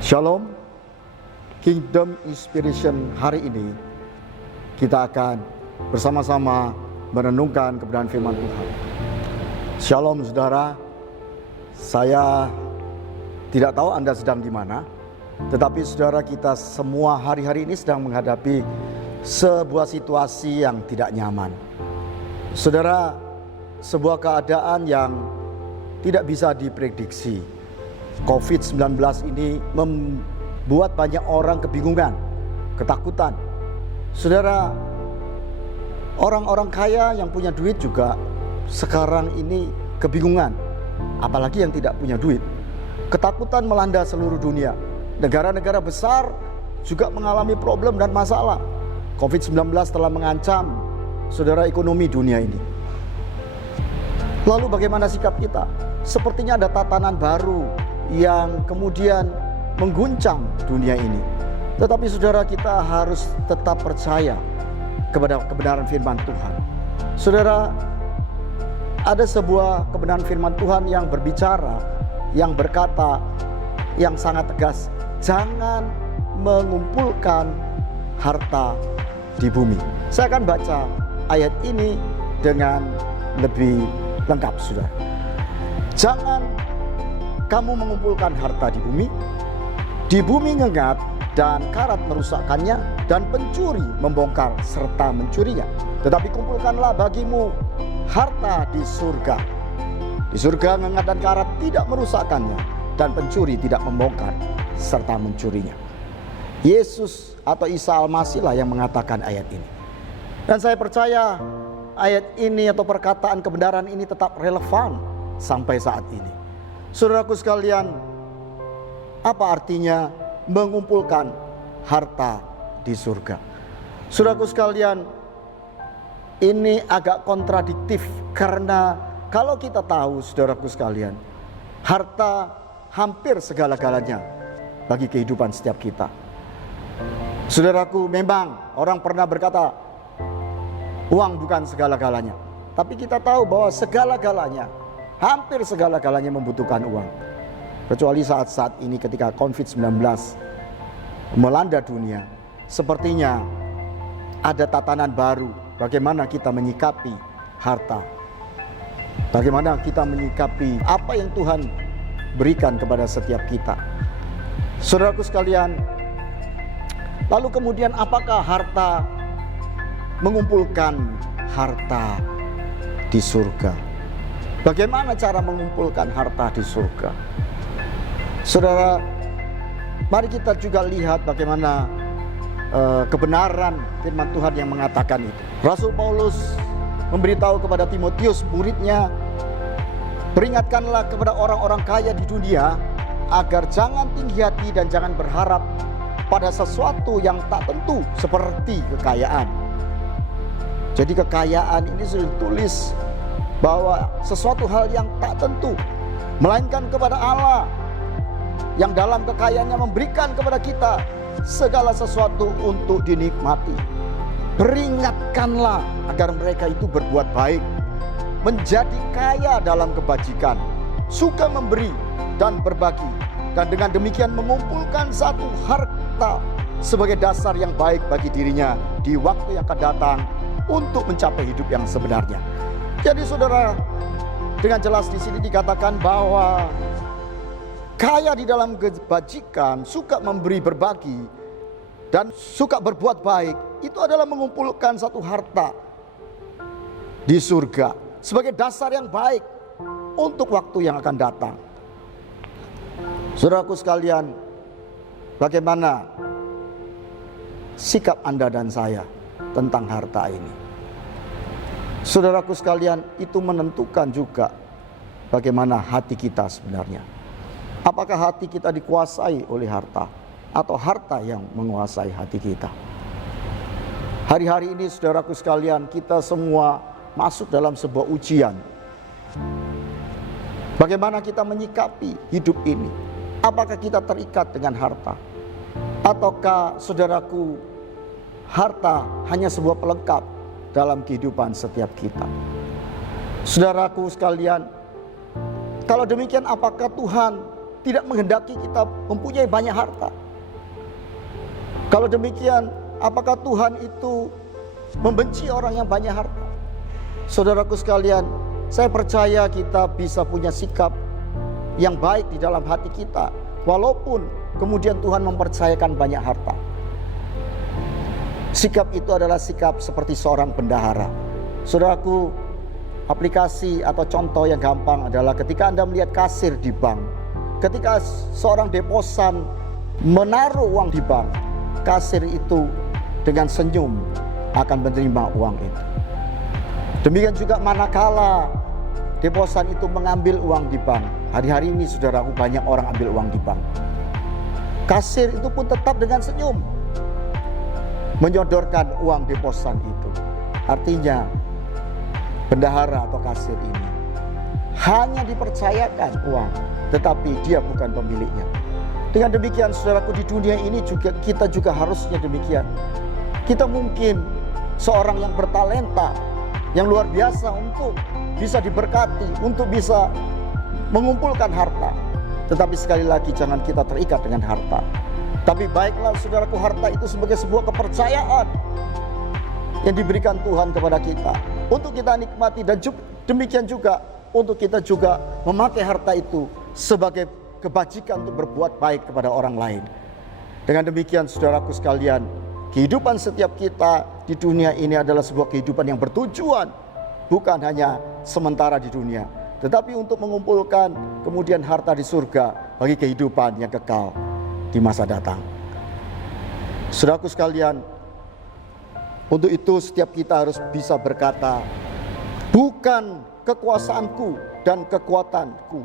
Shalom, Kingdom Inspiration. Hari ini kita akan bersama-sama merenungkan kebenaran firman Tuhan. Shalom saudara, saya tidak tahu Anda sedang di mana, tetapi saudara, kita semua hari-hari ini sedang menghadapi sebuah situasi yang tidak nyaman. Saudara, sebuah keadaan yang tidak bisa diprediksi. COVID-19 ini membuat banyak orang kebingungan, ketakutan. Saudara, orang-orang kaya yang punya duit juga sekarang ini kebingungan, apalagi yang tidak punya duit. Ketakutan melanda seluruh dunia. Negara-negara besar juga mengalami problem dan masalah. COVID-19 telah mengancam saudara ekonomi dunia ini. Lalu bagaimana sikap kita? Sepertinya ada tatanan baru yang kemudian mengguncang dunia ini. Tetapi saudara, kita harus tetap percaya kepada kebenaran firman Tuhan. Saudara, ada sebuah kebenaran firman Tuhan yang berbicara, yang berkata, yang sangat tegas, jangan mengumpulkan harta di bumi. Saya akan baca ayat ini dengan lebih lengkap, saudara. Jangan kamu mengumpulkan harta di bumi ngengat dan karat merusakkannya, dan pencuri membongkar serta mencurinya. Tetapi kumpulkanlah bagimu harta di surga. Di surga ngengat dan karat tidak merusakkannya, dan pencuri tidak membongkar serta mencurinya. Yesus atau Isa Al-Masih lah yang mengatakan ayat ini. Dan saya percaya ayat ini atau perkataan kebenaran ini tetap relevan sampai saat ini. Saudaraku sekalian, apa artinya mengumpulkan harta di surga? Saudaraku sekalian, ini agak kontradiktif, karena kalau kita tahu, saudaraku sekalian, harta hampir segala-galanya bagi kehidupan setiap kita. Saudaraku, memang orang pernah berkata uang bukan segala-galanya, tapi kita tahu bahwa segala-galanya, hampir segala-galanya membutuhkan uang. Kecuali saat-saat ini ketika COVID-19 melanda dunia, sepertinya ada tatanan baru bagaimana kita menyikapi harta. Bagaimana kita menyikapi apa yang Tuhan berikan kepada setiap kita. Saudaraku sekalian, lalu kemudian apakah harta, mengumpulkan harta di surga? Bagaimana cara mengumpulkan harta di surga? Saudara, mari kita juga lihat bagaimana kebenaran firman Tuhan yang mengatakan itu. Rasul Paulus memberitahu kepada Timotius, muridnya, peringatkanlah kepada orang-orang kaya di dunia agar jangan tinggi hati dan jangan berharap pada sesuatu yang tak tentu seperti kekayaan. Jadi kekayaan ini sudah ditulis bahwa sesuatu hal yang tak tentu, melainkan kepada Allah yang dalam kekayaannya memberikan kepada kita segala sesuatu untuk dinikmati. Peringatkanlah agar mereka itu berbuat baik, menjadi kaya dalam kebajikan, suka memberi dan berbagi, dan dengan demikian mengumpulkan satu harta sebagai dasar yang baik bagi dirinya di waktu yang akan datang untuk mencapai hidup yang sebenarnya. Jadi saudara, dengan jelas di sini dikatakan bahwa kaya di dalam kebajikan, suka memberi, berbagi, dan suka berbuat baik, itu adalah mengumpulkan satu harta di surga sebagai dasar yang baik untuk waktu yang akan datang. Saudaraku sekalian, bagaimana sikap Anda dan saya tentang harta ini? Saudaraku sekalian, itu menentukan juga bagaimana hati kita sebenarnya. Apakah hati kita dikuasai oleh harta, atau harta yang menguasai hati kita? Hari-hari ini saudaraku sekalian, kita semua masuk dalam sebuah ujian. Bagaimana kita menyikapi hidup ini? Apakah kita terikat dengan harta? Ataukah saudaraku, harta hanya sebuah pelengkap dalam kehidupan setiap kita? Saudaraku sekalian, kalau demikian apakah Tuhan tidak menghendaki kita mempunyai banyak harta. Kalau demikian, apakah Tuhan itu membenci orang yang banyak harta? Saudaraku sekalian, saya percaya kita bisa punya sikap yang baik di dalam hati kita, walaupun kemudian Tuhan mempercayakan banyak harta. Sikap itu adalah sikap seperti seorang bendahara. Saudaraku, aplikasi atau contoh yang gampang adalah ketika Anda melihat kasir di bank. Ketika seorang deposan menaruh uang di bank, kasir itu dengan senyum akan menerima uang itu. Demikian juga manakala deposan itu mengambil uang di bank. Hari-hari ini saudaraku, banyak orang ambil uang di bank. Kasir itu pun tetap dengan senyum menyodorkan uang deposan itu. Artinya bendahara atau kasir ini hanya dipercayakan uang, tetapi dia bukan pemiliknya. Dengan demikian saudaraku, di dunia ini juga kita juga harusnya demikian. Kita mungkin seorang yang bertalenta, yang luar biasa untuk bisa diberkati, untuk bisa mengumpulkan harta. Tetapi sekali lagi, jangan kita terikat dengan harta. Tapi baiklah saudaraku, harta itu sebagai sebuah kepercayaan yang diberikan Tuhan kepada kita untuk kita nikmati, dan demikian juga untuk kita juga memakai harta itu sebagai kebajikan untuk berbuat baik kepada orang lain. Dengan demikian saudaraku sekalian, kehidupan setiap kita di dunia ini adalah sebuah kehidupan yang bertujuan, bukan hanya sementara di dunia, tetapi untuk mengumpulkan kemudian harta di surga bagi kehidupan yang kekal di masa datang. Saudaraku sekalian, untuk itu setiap kita harus bisa berkata, bukan kekuasaanku dan kekuatanku,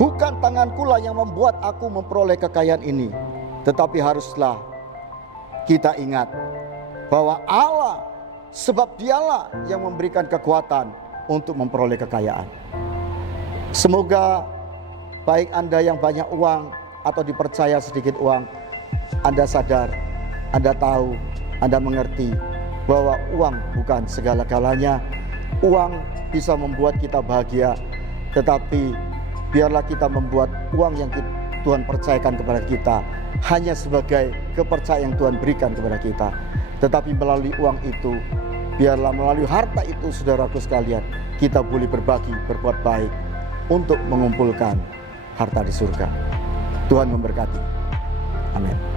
bukan tanganku lah yang membuat aku memperoleh kekayaan ini, tetapi haruslah kita ingat bahwa Allah, sebab Dialah yang memberikan kekuatan untuk memperoleh kekayaan. Semoga baik Anda yang banyak uang atau dipercaya sedikit uang, Anda sadar, Anda tahu, Anda mengerti bahwa uang bukan segala-galanya. Uang bisa membuat kita bahagia, tetapi biarlah kita membuat uang yang Tuhan percayakan kepada kita hanya sebagai kepercayaan yang Tuhan berikan kepada kita. Tetapi melalui uang itu, biarlah melalui harta itu saudaraku sekalian, kita boleh berbagi, berbuat baik untuk mengumpulkan harta di surga. Tuhan memberkati. Amin.